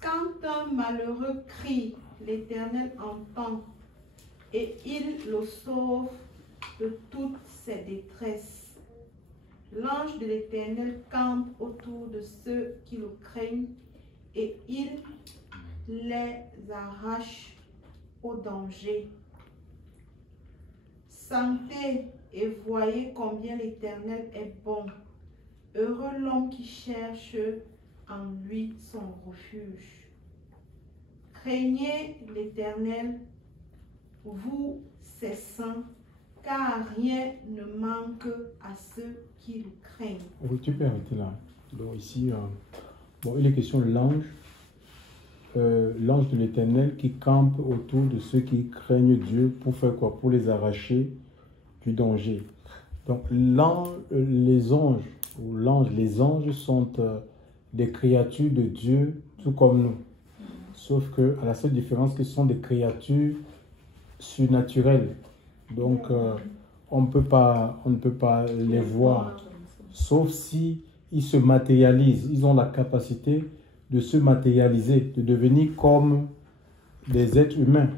Quand un malheureux crie, l'Éternel entend et il le sauve de toutes ses détresses. L'ange de l'Éternel campe autour de ceux qui le craignent et il les arrache au danger. Sentez et voyez combien l'Éternel est bon. Heureux l'homme qui cherche en lui son refuge. Craignez l'Éternel, vous ses saints, car rien ne manque à ceux qui le craignent. Oui, tu peux arrêter là. Donc ici, bon, il est question de l'ange. L'ange de l'Éternel qui campe autour de ceux qui craignent Dieu pour faire quoi? Pour les arracher du danger. Donc les anges sont des créatures de Dieu tout comme nous. Sauf que à la seule différence que ce sont des créatures surnaturelles. Donc on ne peut pas les voir. Sauf si ils se matérialisent. Ils ont la capacité de se matérialiser, de devenir comme des êtres humains,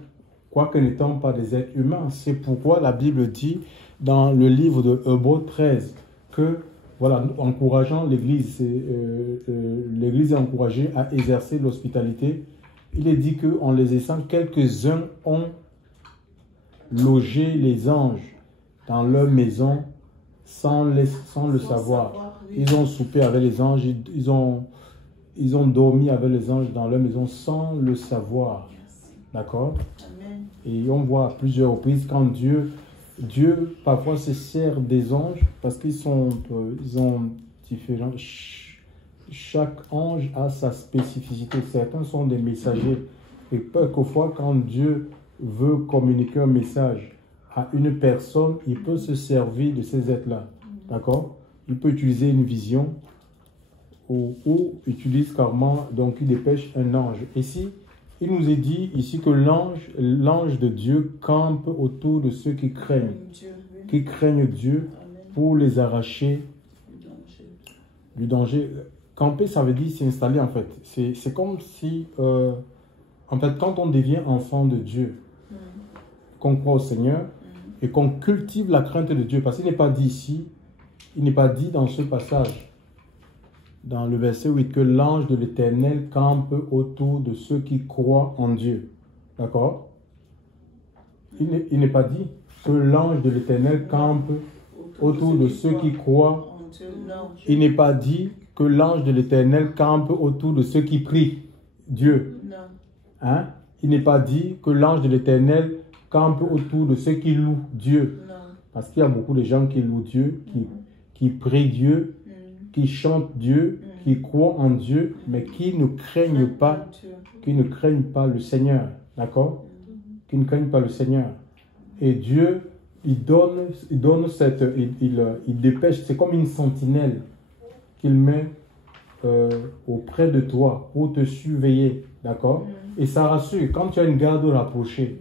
quoique n'étant pas des êtres humains. C'est pourquoi la Bible dit dans le livre de Hébreux 13 que, voilà, encourageant l'Église, l'Église est encouragée à exercer l'hospitalité. Il est dit qu'en les laissant, quelques-uns ont logé les anges dans leur maison sans le savoir. Ils ont soupé avec les anges, ils ont dormi avec les anges dans leur maison sans le savoir. D'accord? Et on voit à plusieurs reprises quand Dieu parfois se sert des anges parce ils ont différents. Chaque ange a sa spécificité. Certains sont des messagers. Et quelquefois, quand Dieu veut communiquer un message à une personne, il peut se servir de ces êtres-là. D'accord? Il peut utiliser une vision ou utilise carrément, donc il dépêche un ange. Ici, il nous est dit ici que l'ange de Dieu campe autour de ceux qui craignent Dieu pour les arracher du danger. Camper, ça veut dire s'installer en fait. C'est comme si, en fait, quand on devient enfant de Dieu, qu'on croit au Seigneur et qu'on cultive la crainte de Dieu, parce qu'il n'est pas dit ici, il n'est pas dit dans ce passage, dans le verset 8, que l'ange de l'Éternel campe autour de ceux qui croient en Dieu. D'accord? Il n'est pas dit que l'ange de l'Éternel campe autour de ceux qui croient. Il n'est pas dit que l'ange de l'Éternel campe autour de ceux qui prient Dieu. Hein? Il n'est pas dit que l'ange de l'Éternel campe autour de ceux qui louent Dieu. Parce qu'il y a beaucoup de gens qui louent Dieu, qui prient Dieu, qui chantent Dieu, qui croient en Dieu, mais qui ne craignent pas le Seigneur. D'accord? Qui ne craignent pas le Seigneur. Et Dieu, il dépêche, c'est comme une sentinelle qu'il met auprès de toi pour te surveiller. D'accord? Et ça rassure. Quand tu as une garde rapprochée,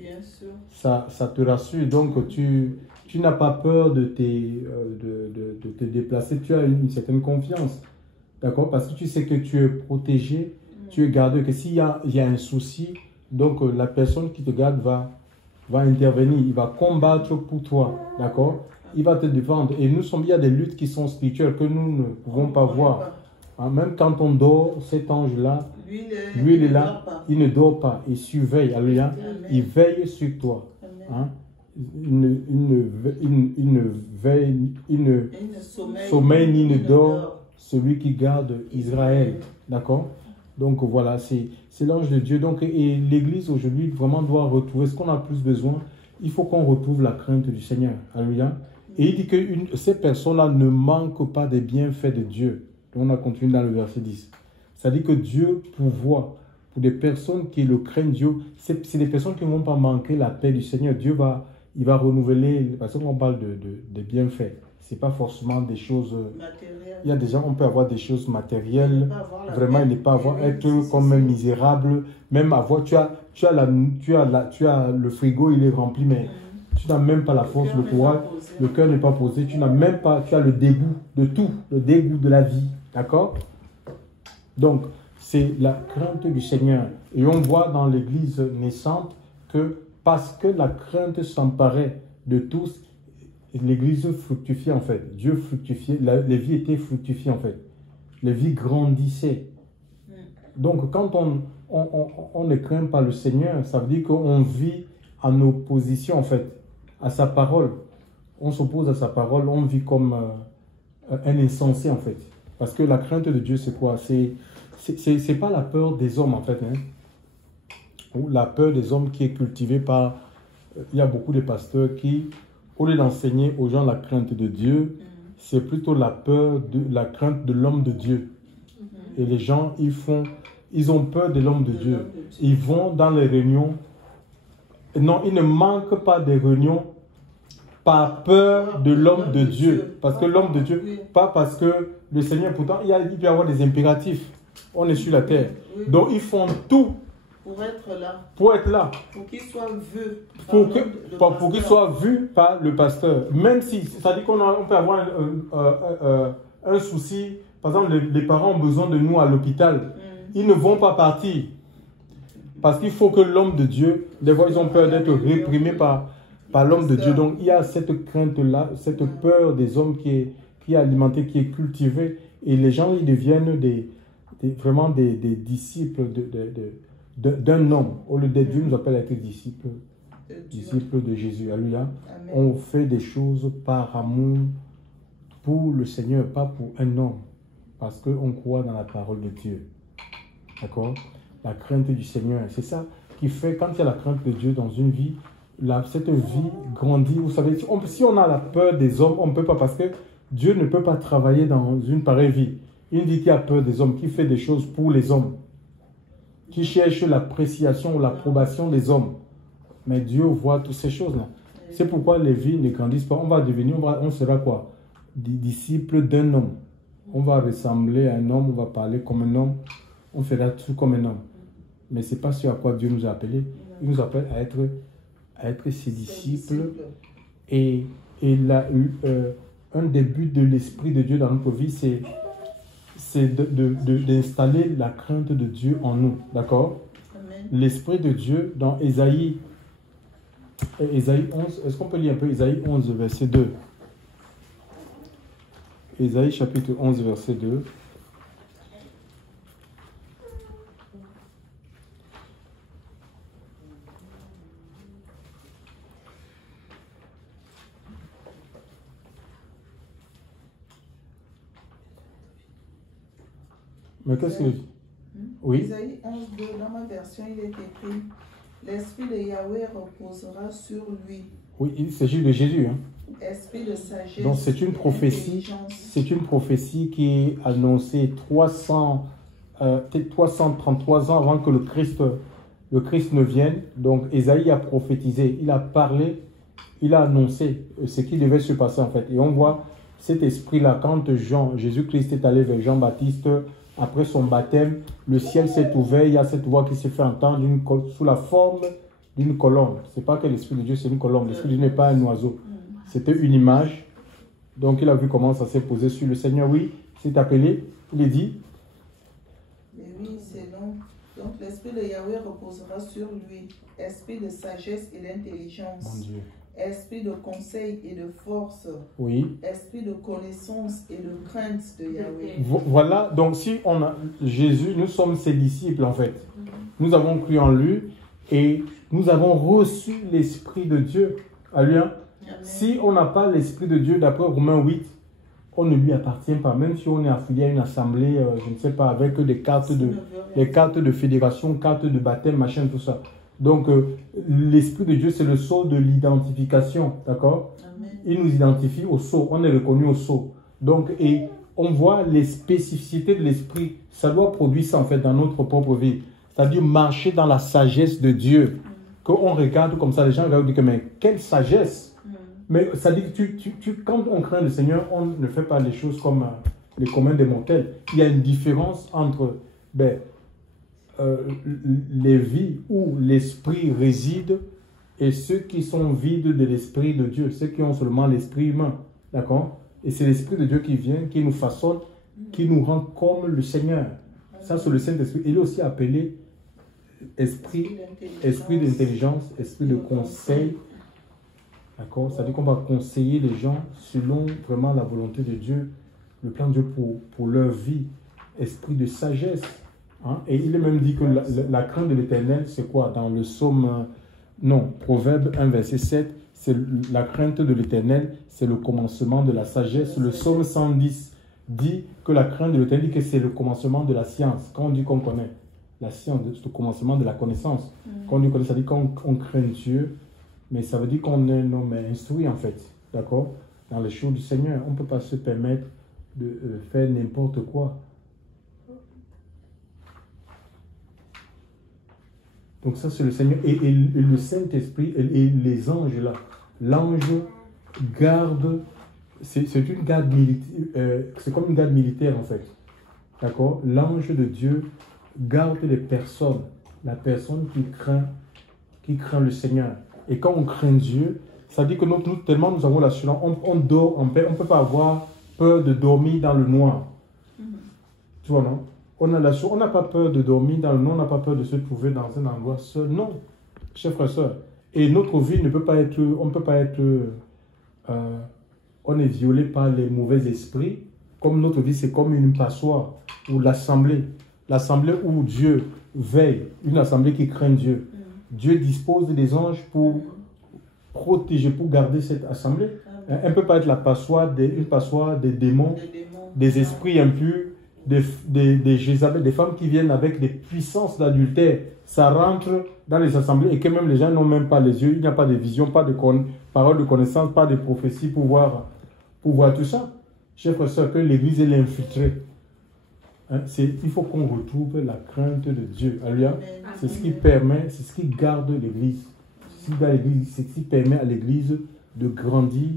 ça te rassure. Donc, tu n'as pas peur de te déplacer. Tu as une certaine confiance. D'accord? Parce que tu sais que tu es protégé, tu es gardé. Que s'il y a un souci, donc la personne qui te garde va intervenir. Il va combattre pour toi. D'accord? Il va te défendre. Et il y a des luttes qui sont spirituelles que nous ne pouvons pas voir. Même quand on dort, cet ange-là, lui il est là, il ne dort pas, il surveille, alléluia, il veille sur toi. Hein? Il ne sommeille ni ne dort celui qui garde Israël. D'accord? Donc voilà, c'est l'ange de Dieu. Donc, et l'Église aujourd'hui vraiment doit retrouver ce qu'on a plus besoin. Il faut qu'on retrouve la crainte du Seigneur. Alléluia. Et il dit que ces personnes-là ne manquent pas des bienfaits de Dieu. On a continué dans le verset 10. Ça dit que Dieu pourvoit pour des personnes qui le craignent Dieu. C'est des personnes qui ne vont pas manquer la paix du Seigneur. Dieu il va renouveler, parce qu'on parle de bienfaits. Ce n'est pas forcément des choses matérielles. Il y a des gens, on peut avoir des choses matérielles. Vraiment, il n'est pas être comme un misérable. Même avoir, tu as le frigo, il est rempli, mais Tu n'as même pas la force, le courage. Le cœur n'est pas posé. Tu n'as même pas, tu as le dégoût de tout, le dégoût de la vie. D'accord? Donc, c'est la crainte du Seigneur. Et on voit dans l'église naissante que parce que la crainte s'emparait de tous, l'église fructifiait en fait. Dieu fructifiait, les vies étaient fructifiées en fait. Les vies grandissaient. Donc, quand on ne craint pas le Seigneur, ça veut dire qu'on vit en opposition en fait à sa parole. On s'oppose à sa parole, on vit comme un insensé en fait. Parce que la crainte de Dieu, c'est quoi? C'est pas la peur des hommes en fait. Hein? Ou la peur des hommes qui est cultivée par... Il y a beaucoup de pasteurs qui, au lieu d'enseigner aux gens la crainte de Dieu, c'est plutôt la crainte de l'homme de Dieu. Et les gens, ils ont peur de l'homme de Dieu. Ils vont dans les réunions. Non, ils ne manquent pas des réunions par peur de l'homme de Dieu. Parce que l'homme de Dieu, pas parce que le Seigneur, pourtant, il peut y avoir des impératifs. On est sur la terre. Donc, ils font tout pour être là. Pour être là. Pour qu'il soit vu. Pour qu'il soit vu par le pasteur. Même si, c'est-à-dire qu'on peut avoir un souci. Par exemple, les parents ont besoin de nous à l'hôpital. Ils ne vont pas partir. Parce qu'il faut que l'homme de Dieu, des fois, ils ont peur d'être réprimés par l'homme de Dieu. Donc, il y a cette crainte-là, cette peur des hommes qui est alimentée, qui est cultivée. Et les gens, ils deviennent vraiment des disciples d'un homme. Au lieu d'être Dieu, nous appelle être disciples de Jésus. Alléluia. On fait des choses par amour pour le Seigneur, pas pour un homme. Parce qu'on croit dans la parole de Dieu. D'accord? La crainte du Seigneur. C'est ça qui fait, quand il y a la crainte de Dieu dans une vie, cette vie grandit. Vous savez, si on a la peur des hommes, on ne peut pas, parce que Dieu ne peut pas travailler dans une pareille vie. Il dit qu'il a peur des hommes, qui fait des choses pour les hommes, qui cherche l'appréciation ou l'approbation des hommes. Mais Dieu voit toutes ces choses-là. C'est pourquoi les vies ne grandissent pas. On sera quoi? Des disciples d'un homme. On va ressembler à un homme, on va parler comme un homme, on fera tout comme un homme. Mais ce n'est pas ce à quoi Dieu nous a appelés. Il nous appelle à être ses disciples. Et un des buts de l'Esprit de Dieu dans notre vie, c'est d'installer la crainte de Dieu en nous. D'accord? L'Esprit de Dieu dans Ésaïe 11, est-ce qu'on peut lire un peu Ésaïe 11, verset 2? Ésaïe chapitre 11, verset 2. Mais qu'est-ce que... Oui. Ésaïe 11, 2, dans ma version, il est écrit: l'Esprit de Yahweh reposera sur lui. Oui, il s'agit de Jésus. Hein. Esprit de sagesse. Donc c'est une prophétie qui est annoncée 333 ans avant que le Christ ne vienne. Donc Ésaïe a prophétisé, il a parlé, il a annoncé ce qui devait se passer en fait. Et on voit cet esprit-là quand Jésus-Christ est allé vers Jean-Baptiste. Après son baptême, le ciel s'est ouvert, il y a cette voix qui s'est fait entendre sous la forme d'une colombe. Ce n'est pas que l'Esprit de Dieu, c'est une colombe. L'Esprit de Dieu n'est pas un oiseau. C'était une image. Donc il a vu comment ça s'est posé sur le Seigneur. Oui, c'est appelé, il est dit. Mais oui, c'est long. Donc l'Esprit de Yahweh reposera sur lui. Esprit de sagesse et d'intelligence. Mon Dieu. Esprit de conseil et de force. Oui. Esprit de connaissance et de crainte de Yahweh. Voilà, donc si on a Jésus, nous sommes ses disciples en fait. Nous avons cru en lui et nous avons reçu l'Esprit de Dieu. Alléluia. Si on n'a pas l'Esprit de Dieu, d'après Romains 8, on ne lui appartient pas. Même si on est affilié à une assemblée, je ne sais pas, avec des cartes de fédération, cartes de baptême, machin, tout ça. Donc, l'Esprit de Dieu, c'est le sceau de l'identification, d'accord? Il nous identifie au sceau, on est reconnu au sceau. Donc, et on voit les spécificités de l'Esprit. Ça doit produire ça, en fait, dans notre propre vie. C'est-à-dire marcher dans la sagesse de Dieu. Qu'on regarde comme ça, les gens regardent et disent, mais quelle sagesse! Mais ça dit que quand on craint le Seigneur, on ne fait pas les choses comme les communs des mortels. Il y a une différence entre les vies où l'Esprit réside et ceux qui sont vides de l'Esprit de Dieu, ceux qui ont seulement l'Esprit humain. D'accord? Et c'est l'Esprit de Dieu qui vient, qui nous façonne, qui nous rend comme le Seigneur. Ça, c'est le Saint-Esprit. Il est aussi appelé esprit d'intelligence, esprit de conseil. D'accord? Ça veut dire qu'on va conseiller les gens selon vraiment la volonté de Dieu, le plan de Dieu pour leur vie. Esprit de sagesse. Hein? Et il est même dit que la crainte de l'Éternel, c'est quoi? Dans le psaume, Proverbe 1, verset 7, c'est la crainte de l'Éternel, c'est le commencement de la sagesse. Le psaume 110 dit que la crainte de l'Éternel, dit que c'est le commencement de la science. Quand on dit qu'on connaît la science, c'est le commencement de la connaissance. Quand on dit connaît, ça dit qu'on craint Dieu, mais ça veut dire qu'on est un homme instruit en fait. D'accord? Dans les choses du Seigneur, on ne peut pas se permettre de faire n'importe quoi. Donc ça, c'est le Seigneur. Et le Saint-Esprit et les anges là. L'ange garde, c'est une garde militaire, c'est comme une garde militaire en fait. D'accord? L'ange de Dieu garde les personnes, la personne qui craint le Seigneur. Et quand on craint Dieu, ça dit que nous tellement nous avons l'assurance, on dort en paix, on ne peut pas avoir peur de dormir dans le noir. Tu vois, non? On n'a pas peur de dormir dans le noir, on n'a pas peur de se trouver dans un endroit seul. Non, chers frères et sœurs. Et notre vie ne peut pas être, on ne peut pas être, on est violé par les mauvais esprits. Comme notre vie, c'est comme une passoire ou l'assemblée où Dieu veille, une assemblée qui craint Dieu. Dieu dispose des anges pour protéger, pour garder cette assemblée. Elle ne peut pas être la passoire, une passoire des démons, des esprits impurs, des Jézabel, des femmes qui viennent avec des puissances d'adultère. Ça rentre dans les assemblées et que même les gens n'ont même pas les yeux, il n'y a pas de vision, pas de parole de connaissance, pas de prophétie pour voir tout ça. Chers frères et sœurs, que l'Église est infiltrée. Hein, il faut qu'on retrouve la crainte de Dieu. Alléluia. C'est ce qui permet, c'est ce qui garde l'Église. C'est ce qui permet à l'Église de grandir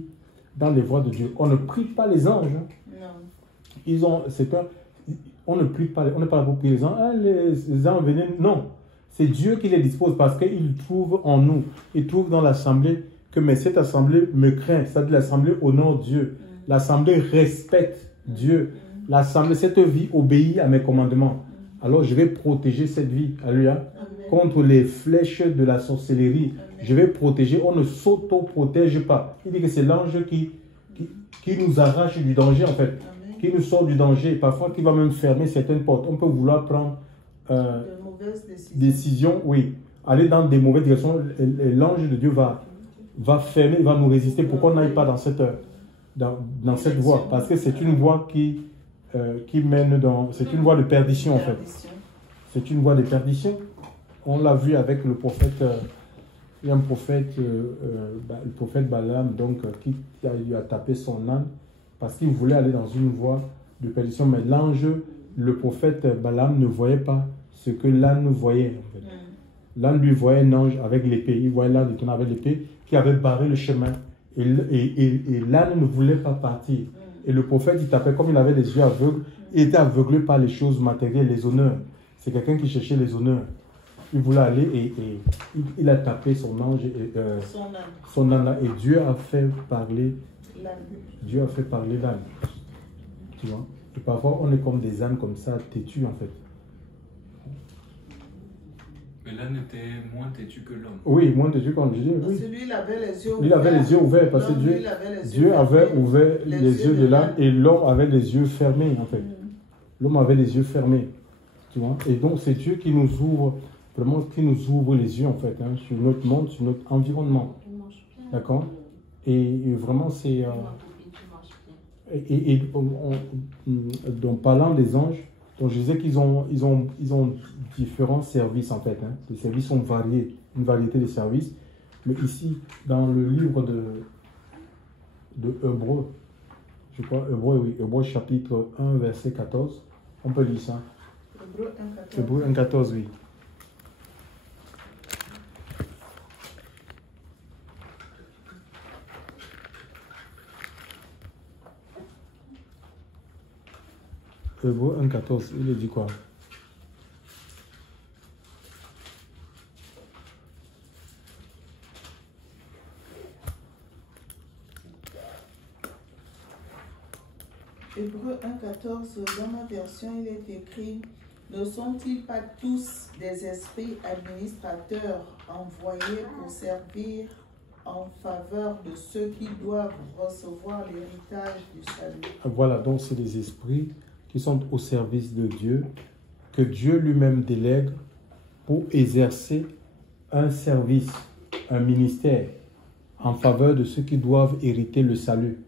dans les voies de Dieu. On ne prie pas les anges. Non. On ne prie pas, on n'est pas là pour prier les anges. Ah, les anges venaient. Non. C'est Dieu qui les dispose parce qu'il trouve en nous. Il trouve dans l'assemblée que mais cette assemblée me craint. Ça dit l'assemblée honore Dieu. L'assemblée respecte Dieu. L'assemblée, cette vie obéit à mes commandements. Alors je vais protéger cette vie. Alléluia. Contre les flèches de la sorcellerie. Je vais protéger. On ne s'auto-protège pas. Il dit que c'est l'ange qui nous arrache du danger en fait. Qui nous sort du danger. Parfois qui va même fermer certaines portes. On peut vouloir prendre de mauvaises décisions. Oui. Aller dans des mauvaises directions. L'ange de Dieu va fermer, va nous résister pour qu'on n'aille pas dans cette voie. Parce que c'est une voie qui mène dans... C'est une voie de perdition en fait. C'est une voie de perdition. On l'a vu avec le prophète... il y a un prophète, le prophète Balaam, donc, qui a tapé son âne parce qu'il voulait aller dans une voie de perdition. Mais l'ange, le prophète Balaam ne voyait pas ce que l'âne voyait. En fait. L'âne lui voyait un ange avec l'épée. Il voyait l'âne tourner avec l'épée qui avait barré le chemin. Et l'âne ne voulait pas partir. Et le prophète, il tapait comme il avait les yeux aveugles. Il était aveuglé par les choses matérielles, les honneurs. C'est quelqu'un qui cherchait les honneurs. Il voulait aller et il a tapé son ange, son âne. Et Dieu a fait parler l'âne. Tu vois? Et parfois, on est comme des ânes comme ça, têtus en fait. Mais l'âne était moins têtu que l'homme. Oui, moins têtu comme je dis. Oui. Parce que lui, il avait les yeux ouverts. Il avait les yeux ouverts parce que Dieu avait ouvert les yeux de l'âne et l'homme avait les yeux fermés en fait. L'homme avait les yeux fermés. Tu vois? Et donc, c'est Dieu qui nous ouvre, vraiment, qui nous ouvre les yeux en fait, hein, sur notre monde, sur notre environnement. D'accord? Et vraiment, c'est... donc, parlant des anges, donc je disais qu'ils ont différents services en fait. Hein. Les services sont variés, une variété de services. Mais ici, dans le livre de Hébreux, je crois, Hébreux chapitre 1, verset 14, on peut lire ça. Hébreux 1, 14, oui. Hébreux 1, 14, il dit quoi? Hébreux 1,14, dans ma version, il est écrit: ne sont-ils pas tous des esprits administrateurs envoyés pour servir en faveur de ceux qui doivent recevoir l'héritage du salut? Voilà, donc c'est des esprits qui sont au service de Dieu, que Dieu lui-même délègue pour exercer un service, un ministère en faveur de ceux qui doivent hériter le salut.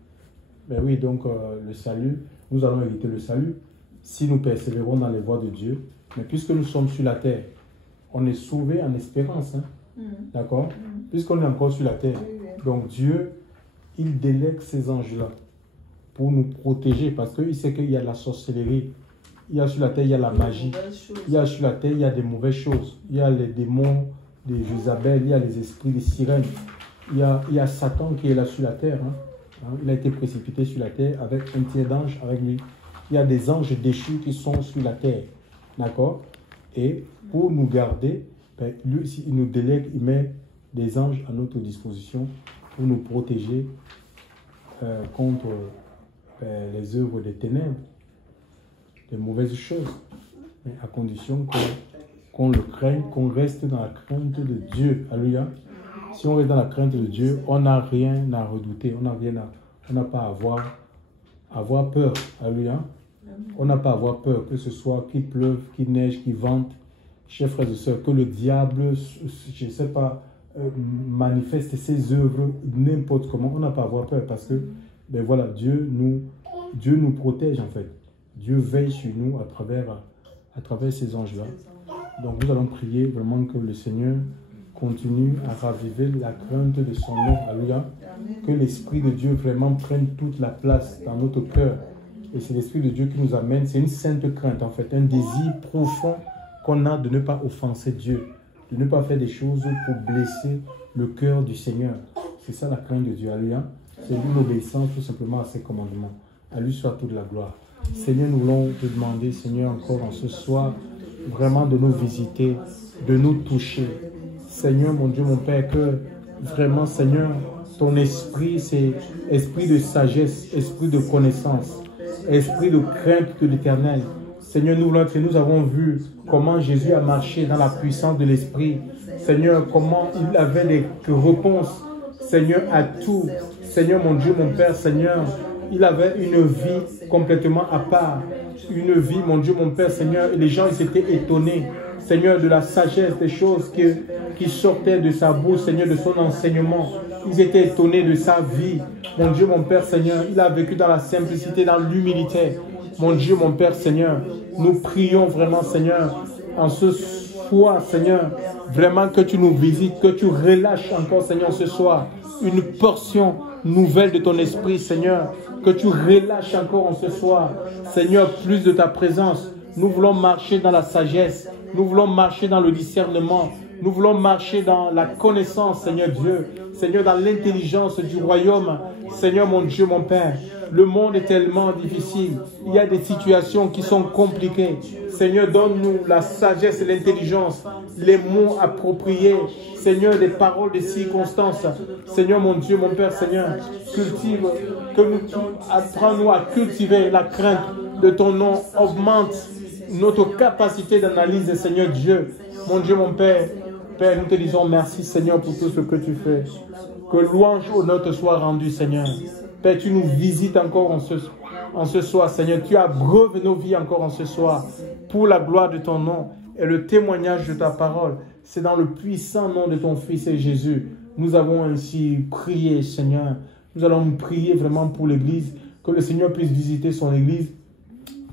Ben oui, donc le salut, nous allons hériter le salut si nous persévérons dans les voies de Dieu. Mais puisque nous sommes sur la terre, on est sauvé en espérance. Hein? D'accord? Puisqu'on est encore sur la terre. Donc Dieu, il délègue ces anges-là pour nous protéger parce qu'il sait qu'il y a la sorcellerie. Il y a sur la terre, il y a la magie. Il y a sur la terre, il y a des mauvaises choses. Il y a les démons des Jézabel, il y a les esprits des sirènes. Il y a Satan qui est là sur la terre. Hein? Il a été précipité sur la terre avec un tiers d'ange avec lui. Il y a des anges déchus qui sont sur la terre. D'accord? Et pour nous garder, ben, lui, il nous délègue, il met des anges à notre disposition pour nous protéger contre les œuvres des ténèbres, des mauvaises choses. Mais à condition qu'on le craigne, qu'on reste dans la crainte de Dieu. Alléluia. Si on reste dans la crainte de Dieu, on n'a rien à redouter, on n'a pas à avoir peur. Alléluia. On n'a pas à avoir peur, que ce soit qu'il pleuve, qu'il neige, qu'il vente. Chers frères et sœurs, que le diable, je ne sais pas, manifeste ses œuvres n'importe comment. On n'a pas à avoir peur parce que, ben voilà, Dieu nous protège en fait. Dieu veille sur nous à travers ces anges-là. Donc nous allons prier vraiment que le Seigneur continue à raviver la crainte de son nom. Alléluia. Que l'Esprit de Dieu vraiment prenne toute la place dans notre cœur. Et c'est l'Esprit de Dieu qui nous amène. C'est une sainte crainte en fait, un désir profond qu'on a de ne pas offenser Dieu, de ne pas faire des choses pour blesser le cœur du Seigneur. C'est ça la crainte de Dieu. Alléluia. C'est une obéissance tout simplement à ses commandements. À lui soit toute la gloire. Seigneur, nous voulons te demander, Seigneur, encore en ce soir, vraiment de nous visiter, de nous toucher. Seigneur, mon Dieu, mon Père, que vraiment, Seigneur, ton esprit, c'est esprit de sagesse, esprit de connaissance, esprit de crainte de l'Éternel. Seigneur, nous avons vu comment Jésus a marché dans la puissance de l'Esprit. Seigneur, comment il avait des réponses, Seigneur, à tout. Seigneur, mon Dieu, mon Père, Seigneur, il avait une vie complètement à part. Une vie, mon Dieu, mon Père, Seigneur, et les gens, ils étaient étonnés, Seigneur, de la sagesse, des choses qui sortaient de sa bouche, Seigneur, de son enseignement. Ils étaient étonnés de sa vie. Mon Dieu, mon Père, Seigneur, il a vécu dans la simplicité, dans l'humilité. Mon Dieu, mon Père, Seigneur, nous prions vraiment, Seigneur, en ce soir, Seigneur, vraiment que tu nous visites, que tu relâches encore, Seigneur, ce soir, une portion nouvelle de ton esprit, Seigneur, que tu relâches encore en ce soir, Seigneur, plus de ta présence. Nous voulons marcher dans la sagesse, nous voulons marcher dans le discernement, nous voulons marcher dans la connaissance, Seigneur Dieu, Seigneur, dans l'intelligence du royaume. Seigneur, mon Dieu, mon Père, le monde est tellement difficile. Il y a des situations qui sont compliquées. Seigneur, donne-nous la sagesse et l'intelligence, les mots appropriés. Seigneur, des paroles de circonstances. Seigneur, mon Dieu, mon Père, Seigneur, cultive, apprends-nous à cultiver la crainte de ton nom. Augmente notre capacité d'analyse, Seigneur Dieu. Mon Dieu, mon Père, Père, nous te disons merci, Seigneur, pour tout ce que tu fais. Que louange au nom te soit rendue, Seigneur. Père, tu nous visites encore en ce soir, Seigneur. Tu abreuves nos vies encore en ce soir pour la gloire de ton nom et le témoignage de ta parole. C'est dans le puissant nom de ton Fils Jésus. Nous avons ainsi prié, Seigneur. Nous allons prier vraiment pour l'Église, que le Seigneur puisse visiter son Église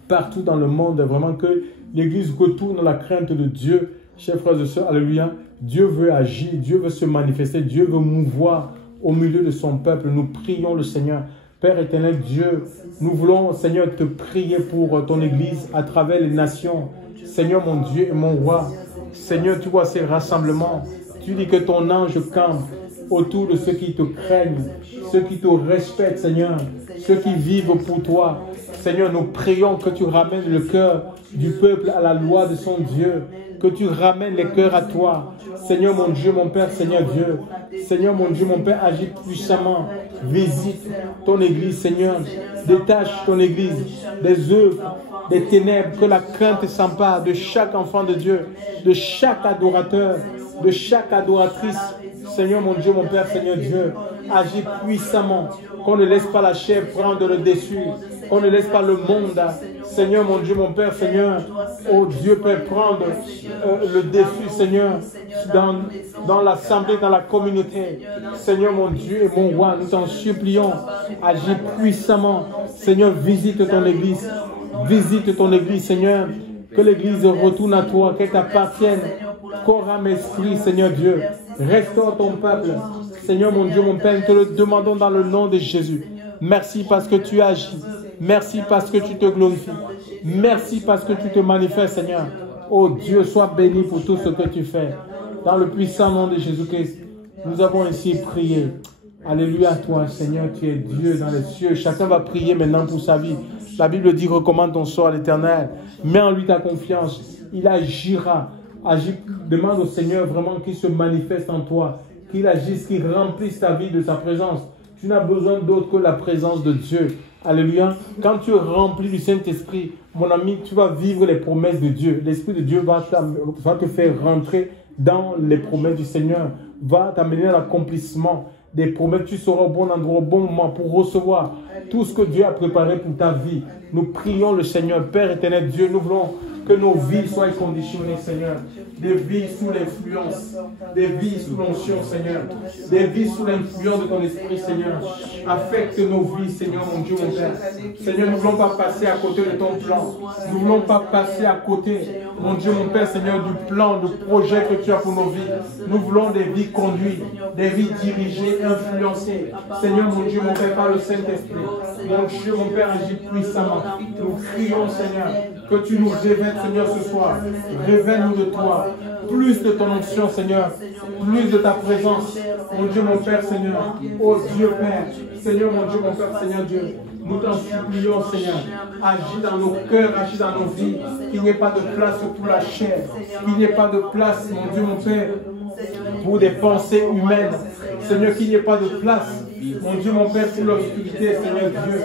partout dans le monde. Vraiment que l'Église retourne dans la crainte de Dieu. Chers frères et sœurs, alléluia. Dieu veut agir, Dieu veut se manifester, Dieu veut mouvoir au milieu de son peuple. Nous prions le Seigneur. Père éternel Dieu, nous voulons, Seigneur, te prier pour ton Église à travers les nations. Seigneur, mon Dieu et mon roi, Seigneur, tu vois ces rassemblements. Tu dis que ton ange campe autour de ceux qui te craignent, ceux qui te respectent, Seigneur, ceux qui vivent pour toi. Seigneur, nous prions que tu ramènes le cœur du peuple à la loi de son Dieu. que tu ramènes les cœurs à toi. Seigneur mon Dieu, mon Père, Seigneur Dieu. Seigneur mon Dieu, mon Père, agis puissamment. Visite ton Église, Seigneur. Détache ton Église des œuvres, des ténèbres, que la crainte s'empare de chaque enfant de Dieu, de chaque adorateur, de chaque adoratrice. Seigneur mon Dieu, mon Père, Seigneur Dieu, agis puissamment. Qu'on ne laisse pas la chair prendre le dessus. Qu'on ne laisse pas le monde, Seigneur mon Dieu, mon Père, Seigneur, oh Dieu, Père, prendre le dessus, Seigneur, dans l'assemblée, dans la communauté. Seigneur mon Dieu et mon roi, nous t'en supplions, agis puissamment. Seigneur, visite ton Église. Visite ton Église, Seigneur. Que l'Église retourne à toi, qu'elle t'appartienne. Corps, âme, esprit, Seigneur Dieu. Restaure ton peuple. Seigneur mon Dieu, mon Père, nous te le demandons dans le nom de Jésus. Merci parce que tu agis. Merci parce que tu te glorifies. Merci parce que tu te manifestes, Seigneur. Oh Dieu, sois béni pour tout ce que tu fais. Dans le puissant nom de Jésus-Christ, nous avons ainsi prié. Alléluia à toi, Seigneur, tu es Dieu dans les cieux. Chacun va prier maintenant pour sa vie. La Bible dit, recommande ton sort à l'Éternel. Mets en lui ta confiance. Il agira. Agis, demande au Seigneur vraiment qu'il se manifeste en toi. Qu'il agisse, qu'il remplisse ta vie de sa présence. Tu n'as besoin d'autre que la présence de Dieu. Alléluia. Quand tu es rempli du Saint-Esprit, mon ami, tu vas vivre les promesses de Dieu. L'Esprit de Dieu va te faire rentrer dans les promesses du Seigneur. Va t'amener à l'accomplissement des promesses. Tu seras au bon endroit, au bon moment pour recevoir tout ce que Dieu a préparé pour ta vie. Nous prions le Seigneur. Père éternel Dieu, nous voulons que nos vies soient conditionnées, Seigneur. Des vies sous l'influence, des vies sous l'onction, Seigneur. Des vies sous l'influence de ton Esprit, Seigneur. Affecte nos vies, Seigneur, mon Dieu, mon Père. Seigneur, nous ne voulons pas passer à côté de ton plan. Nous ne voulons pas passer à côté, mon Dieu, mon Père, Seigneur, du plan, du projet que tu as pour nos vies. Nous voulons des vies conduites, des vies dirigées, influencées. Seigneur, mon Dieu, mon Père, par le Saint-Esprit. Mon Dieu, mon Père, agis puissamment. Nous crions, Seigneur, que tu nous révèles, Seigneur, ce soir. Révèle-nous de toi. Plus de ton onction, Seigneur. Plus de ta présence. Mon Dieu, mon Père, Seigneur. Oh Dieu, Père. Seigneur, mon Dieu, mon Père, Seigneur Dieu. Nous t'en supplions, Seigneur. Agis dans nos cœurs, agis dans nos vies. Qu'il n'y ait pas de place pour la chair. Qu'il n'y ait pas de place, mon Dieu, mon Père, pour des pensées humaines. Seigneur, qu'il n'y ait pas de place, mon Dieu, mon Père, pour l'obscurité, Seigneur Dieu.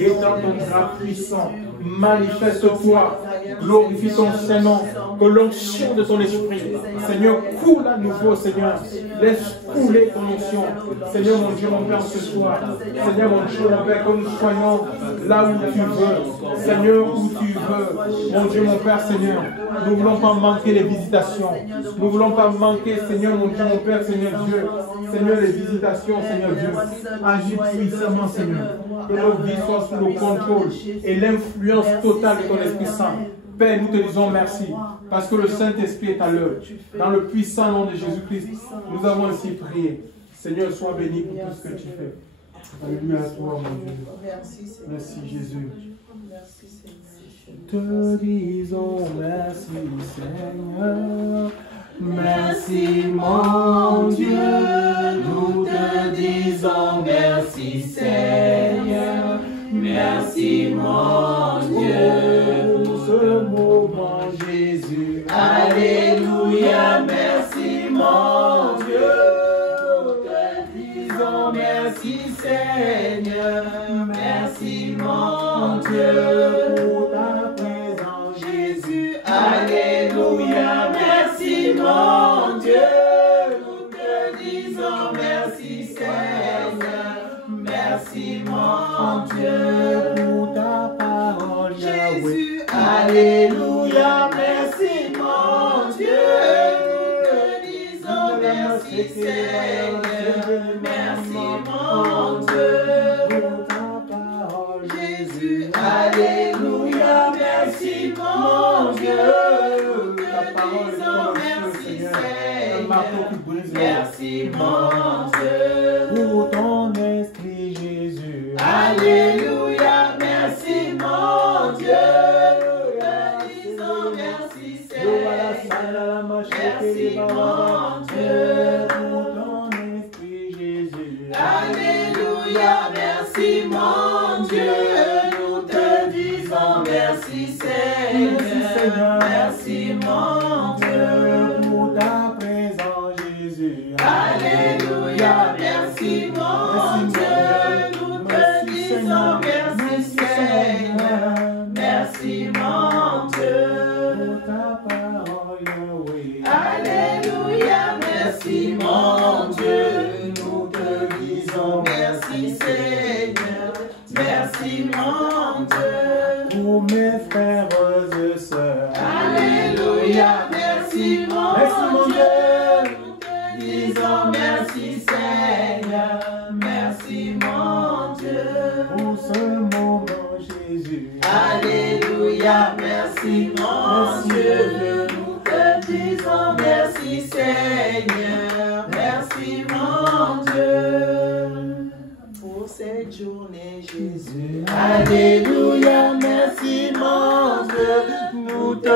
Étends ton bras puissant. Manifeste-toi. Glorifie ton Saint-Nom. Que l'onction de ton esprit, Seigneur, coule à nouveau, Seigneur. Laisse couler ton onction. Seigneur, mon Dieu, mon Père, ce soir. Seigneur, mon Dieu, mon Père, que nous soyons là où tu veux. Seigneur, où tu veux. Mon Dieu, mon Père, Seigneur. Nous ne voulons pas manquer les visitations. Nous ne voulons pas manquer, Seigneur, mon Dieu, mon Père, Seigneur Dieu. Seigneur, les visitations, Seigneur Dieu. Agis puissamment, Seigneur. Que nos vies soient sous le contrôle et l'influence totale de ton Esprit Saint. Père, nous te disons merci parce que le Saint-Esprit est à l'œuvre. Dans le puissant nom de Jésus-Christ, nous avons ainsi prié. Seigneur, sois béni pour tout ce que tu fais. Alléluia à toi, mon Dieu. Merci, Jésus. Te disons merci, Seigneur. Merci, mon Dieu. Nous te disons merci, Seigneur. Merci, mon Dieu, pour ce moment, Jésus. Alléluia, merci, mon Dieu. Nous te disons merci, Seigneur. Merci, mon Dieu, pour ta présence, Jésus. Alléluia, merci, mon Dieu. Nous te disons merci, Seigneur. Merci, mon Dieu, pour ta parole, Jésus. Alléluia, merci, mon Dieu. Nous te disons merci, Seigneur. Merci, mon Dieu, pour ta parole, Jésus. Alléluia, merci, mon Dieu. Nous te disons merci, Seigneur. Merci, mon Dieu, pour ton esprit, Jésus. Alléluia, merci, mon Dieu. Nous te disons merci, Seigneur. Merci, mon Dieu, pour ton esprit, Jésus. Alléluia, merci, mon Dieu. Nous te disons merci, Seigneur. mon Dieu, nous te disons merci Seigneur, merci mon Dieu. Pour mes frères et sœurs. Alléluia, merci mon Dieu, nous te disons merci Seigneur, merci mon Dieu. Pour ce moment, Jésus. Alléluia, merci mon Dieu, nous te disons merci Seigneur, merci mon Dieu. Pour cette journée Jésus. Alléluia, merci mon Dieu, nous te